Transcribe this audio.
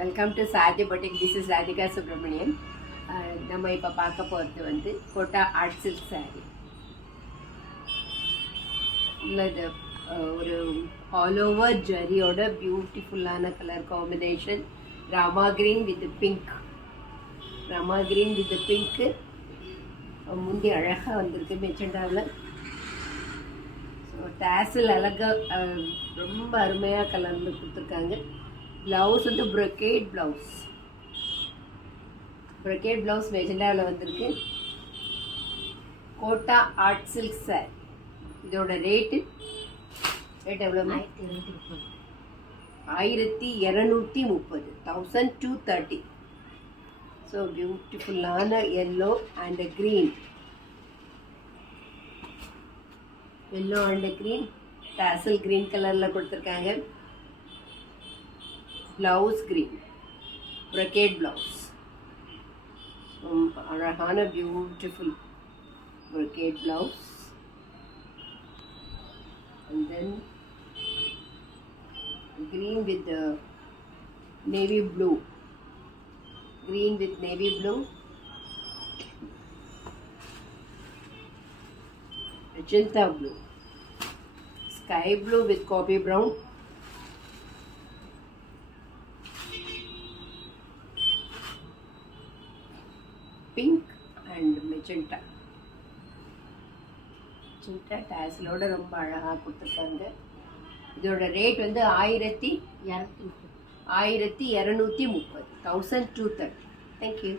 Welcome to சாதி பட்டிக். This is Radhika சுப்ரமணியன். நம்ம இப்போ பார்க்க போகிறது வந்து கோட்டா ஆர்ட் சில்க் சாரீ. இது ஒரு ஆல் ஓவர் ஜரியோட பியூட்டிஃபுல்லான colour combination. Rama green with pink. Rama green with pink முந்தி அழகாக வந்திருக்கு மெச்சண்டாவில். ஸோ டேசில் அழகாக ரொம்ப அருமையாக கலந்து கொடுத்துருக்காங்க. ப்ளவுஸ் வந்து ப்ரொக்கேட் ப்ளவுஸ் மெஜெண்டாவில் வந்திருக்கு. Kota art silk sir. இதோட ரேட் எவ்வளோ? 1230. 1230. ஸோ பியூட்டிஃபுல்லான yellow and green. Yellow and green tassel green கலரில் கொடுத்துருக்காங்க. Blouse green brocade blouse. அழகான beautiful brocade blouse. And then green with the navy blue. Green with navy blue. Magenta blue. Sky blue with coffee brown. Pink and magenta. magenta டாஸ்லோட ரொம்ப அழகாக கொடுத்துருக்காங்க. இதோட ரேட் வந்து 1230. 1230. 1230. Thank you.